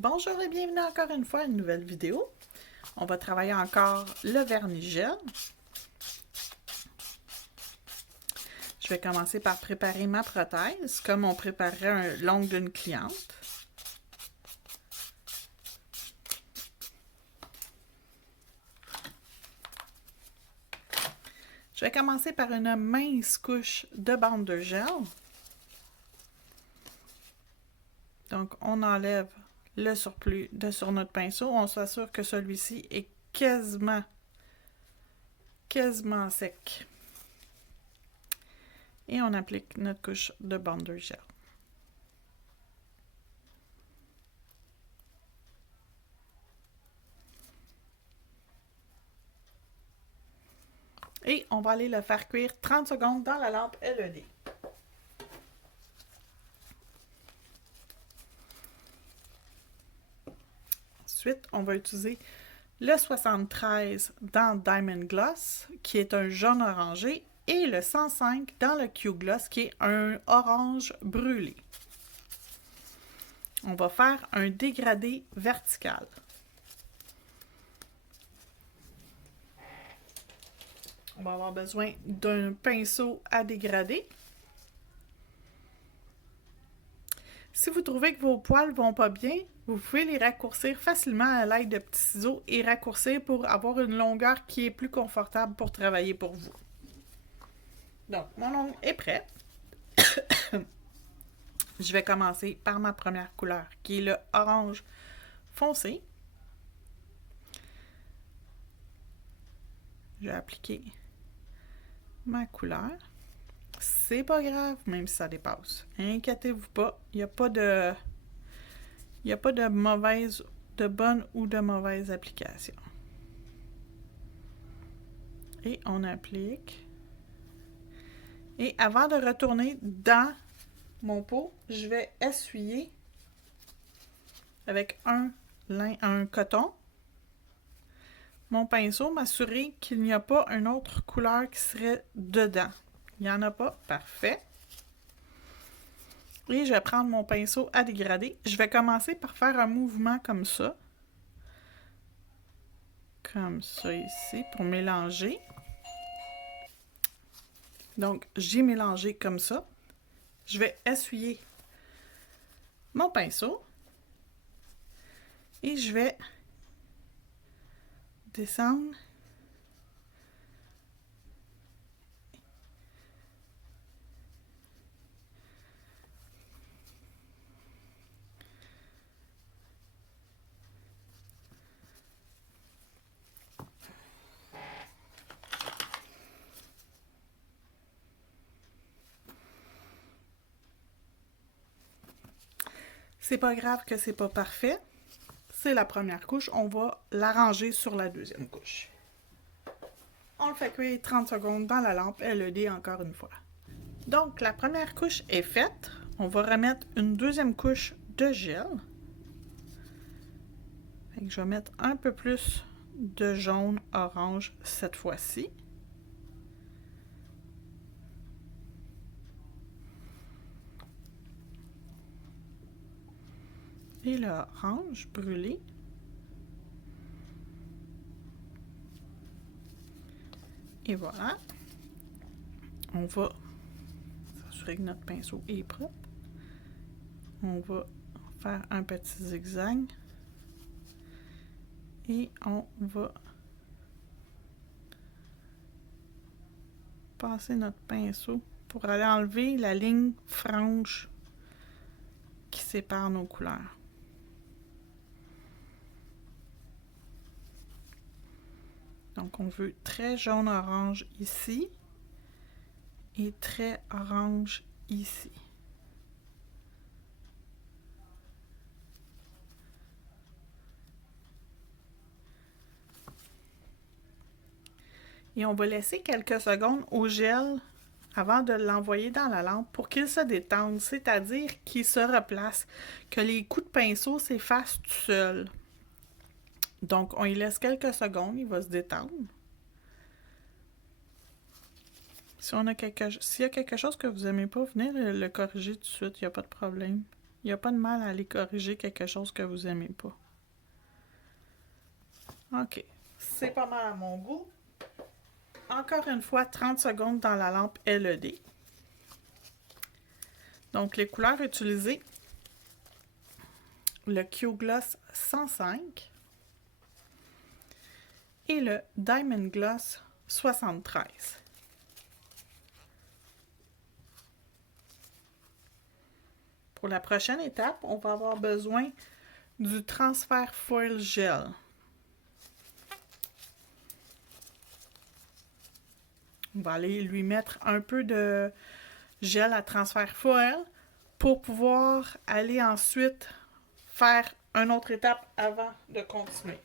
Bonjour et bienvenue encore une fois à une nouvelle vidéo. On va travailler encore le vernis gel. Je vais commencer par préparer ma prothèse comme on préparerait l'ongle d'une cliente. Je vais commencer par une mince couche de bande de gel. Donc on enlève le surplus sur notre pinceau. On s'assure que celui-ci est quasiment sec. Et on applique notre couche de bande de gel. Et on va aller le faire cuire 30 secondes dans la lampe LED. Ensuite, on va utiliser le 73 dans Diamond Gloss, qui est un jaune orangé, et le 105 dans le Q-Gloss, qui est un orange brûlé. On va faire un dégradé vertical. On va avoir besoin d'un pinceau à dégrader. Si vous trouvez que vos poils ne vont pas bien, vous pouvez les raccourcir facilement à l'aide de petits ciseaux et raccourcir pour avoir une longueur qui est plus confortable pour travailler pour vous. Donc, mon ongle est prêt. Je vais commencer par ma première couleur, qui est le orange foncé. Je vais appliquer ma couleur. C'est pas grave, même si ça dépasse. Inquiétez-vous pas, il n'y a pas de bonne ou de mauvaise application. Et on applique. Et avant de retourner dans mon pot, je vais essuyer avec un coton mon pinceau, m'assurer qu'il n'y a pas une autre couleur qui serait dedans. Il n'y en a pas, parfait. Et je vais prendre mon pinceau à dégrader. Je vais commencer par faire un mouvement comme ça. Comme ça ici, pour mélanger. Donc, j'ai mélangé comme ça. Je vais essuyer mon pinceau. Et je vais descendre. C'est pas grave que c'est pas parfait. C'est la première couche. On va l'arranger sur la deuxième couche. On le fait cuire 30 secondes dans la lampe LED encore une fois. Donc, la première couche est faite. On va remettre une deuxième couche de gel. Je vais mettre un peu plus de jaune orange cette fois-ci. Et l'orange brûlé. Et voilà. On va s'assurer que notre pinceau est propre. On va faire un petit zigzag. Et on va passer notre pinceau pour aller enlever la ligne franche qui sépare nos couleurs. Donc, on veut très jaune-orange ici et très orange ici. Et on va laisser quelques secondes au gel avant de l'envoyer dans la lampe pour qu'il se détende, c'est-à-dire qu'il se replace, que les coups de pinceau s'effacent tout seuls. Donc, on y laisse quelques secondes, il va se détendre. S'il y a quelque chose que vous n'aimez pas, venez le corriger tout de suite, il n'y a pas de problème. Il n'y a pas de mal à aller corriger quelque chose que vous n'aimez pas. OK. C'est pas mal à mon goût. Encore une fois, 30 secondes dans la lampe LED. Donc, les couleurs utilisées, le Q-Gloss 105 et le Diamond Gloss 73. Pour la prochaine étape, on va avoir besoin du transfert foil gel. On va aller lui mettre un peu de gel à transfert foil pour pouvoir aller ensuite faire une autre étape avant de continuer.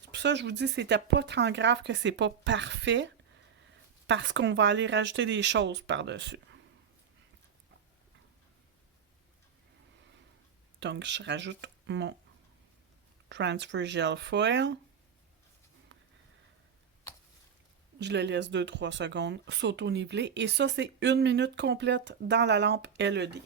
C'est pour ça que je vous dis que c'était pas tant grave que c'est pas parfait parce qu'on va aller rajouter des choses par-dessus. Donc, je rajoute mon transfer gel foil. Je le laisse 2-3 secondes s'auto-niveler. Et ça, c'est 1 minute complète dans la lampe LED.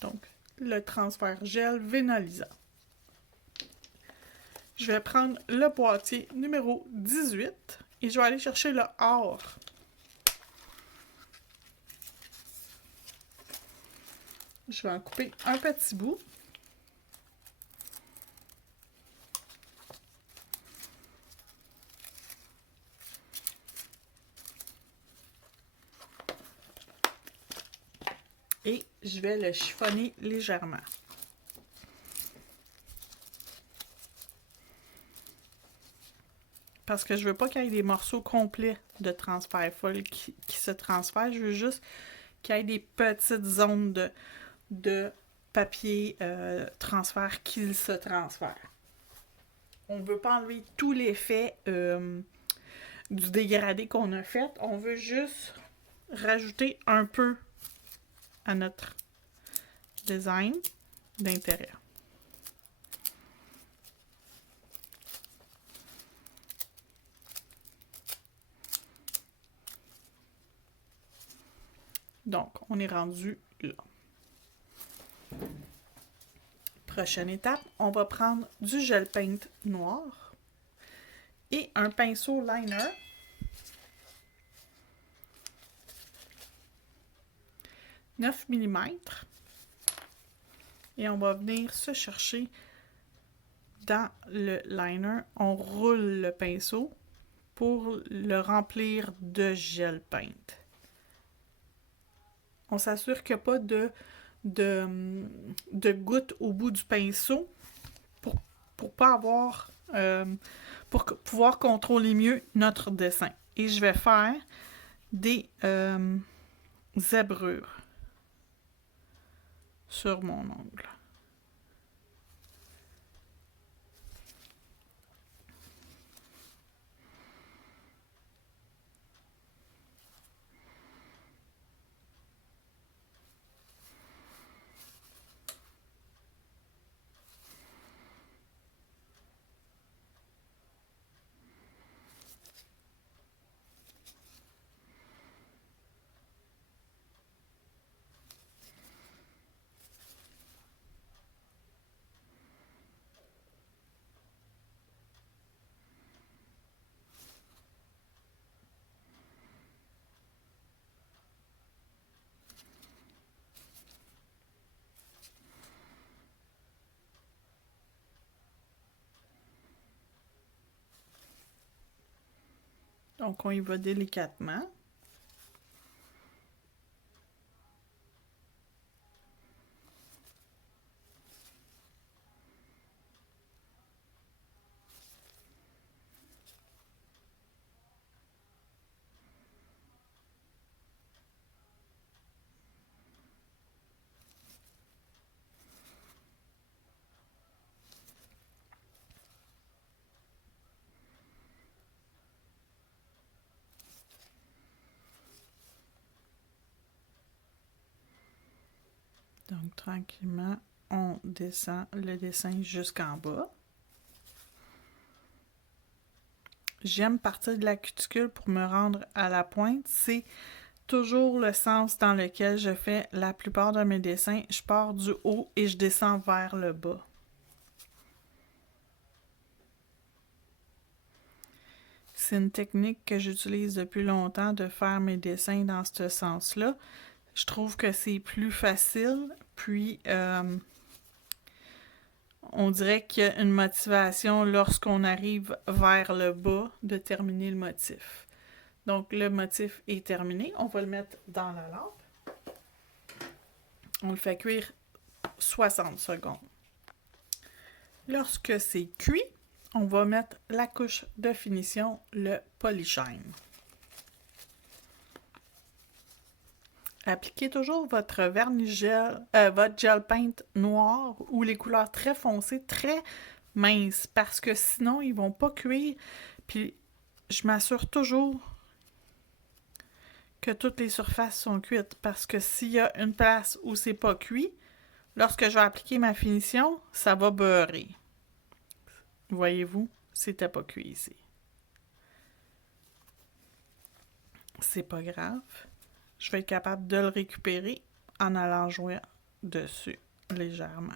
Donc, le transfert gel vénolisant. Je vais prendre le boîtier numéro 18 et je vais aller chercher le or. Je vais en couper un petit bout. Et je vais le chiffonner légèrement. Parce que je veux pas qu'il y ait des morceaux complets de transfert foil qui se transfèrent. Je veux juste qu'il y ait des petites zones de papier transfert qui se transfèrent. On ne veut pas enlever tout l'effet du dégradé qu'on a fait. On veut juste rajouter un peu à notre design d'intérieur. Donc, on est rendu là. Prochaine étape, on va prendre du gel paint noir et un pinceau liner. « 9 mm. Et on va venir se chercher dans le liner. On roule le pinceau pour le remplir de gel paint. On s'assure qu'il n'y a pas de gouttes au bout du pinceau pour pas avoir pour pouvoir contrôler mieux notre dessin. Et je vais faire des zèbrures sur mon ongle. Donc, on y va délicatement. Donc, tranquillement, on descend le dessin jusqu'en bas. j'aime partir de la cuticule pour me rendre à la pointe. C'est toujours le sens dans lequel je fais la plupart de mes dessins. Je pars du haut et je descends vers le bas. C'est une technique que j'utilise depuis longtemps de faire mes dessins dans ce sens-là. Je trouve que c'est plus facile, puis on dirait qu'il y a une motivation lorsqu'on arrive vers le bas de terminer le motif. Donc le motif est terminé, on va le mettre dans la lampe. On le fait cuire 60 secondes. Lorsque c'est cuit, on va mettre la couche de finition, le Polyshine. Appliquez toujours votre vernis gel, votre gel paint noir ou les couleurs très foncées, très minces, parce que sinon ils vont pas cuire. Puis je m'assure toujours que toutes les surfaces sont cuites, parce que s'il y a une place où c'est pas cuit, lorsque je vais appliquer ma finition, ça va beurrer. Voyez-vous, c'était pas cuit ici. C'est pas grave. Je vais être capable de le récupérer en allant jouer dessus légèrement.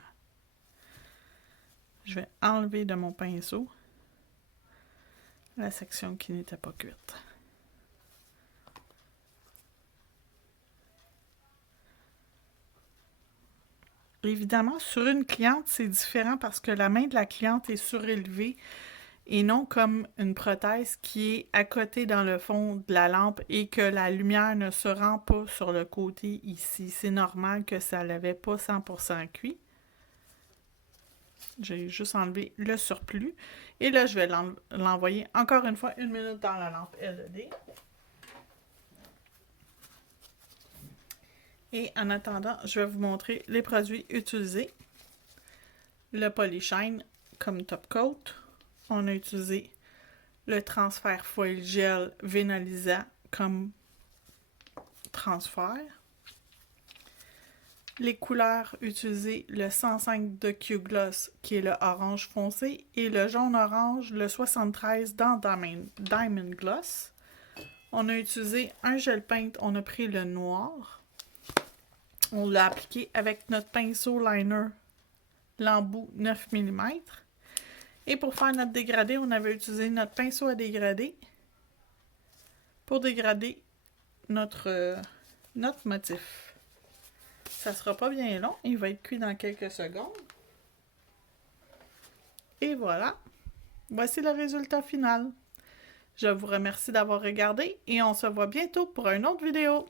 Je vais enlever de mon pinceau la section qui n'était pas cuite. Évidemment, sur une cliente, c'est différent parce que la main de la cliente est surélevée et non comme une prothèse qui est à côté dans le fond de la lampe et que la lumière ne se rend pas sur le côté ici. C'est normal que ça l'avait pas 100% cuit. J'ai juste enlevé le surplus. Et là, je vais l'envoyer encore une fois 1 minute dans la lampe LED. Et en attendant, je vais vous montrer les produits utilisés. Le Polyshine comme top coat. On a utilisé le transfert foil gel vénalisant comme transfert. Les couleurs utilisées, le 105 de Q-Gloss qui est le orange foncé et le jaune orange, le 73 dans Diamond Gloss. On a utilisé un gel paint, on a pris le noir. On l'a appliqué avec notre pinceau liner l'embout 9 mm. Et pour faire notre dégradé, on avait utilisé notre pinceau à dégrader pour dégrader notre motif. Ça sera pas bien long, il va être cuit dans quelques secondes. Et voilà, voici le résultat final. Je vous remercie d'avoir regardé et on se voit bientôt pour une autre vidéo.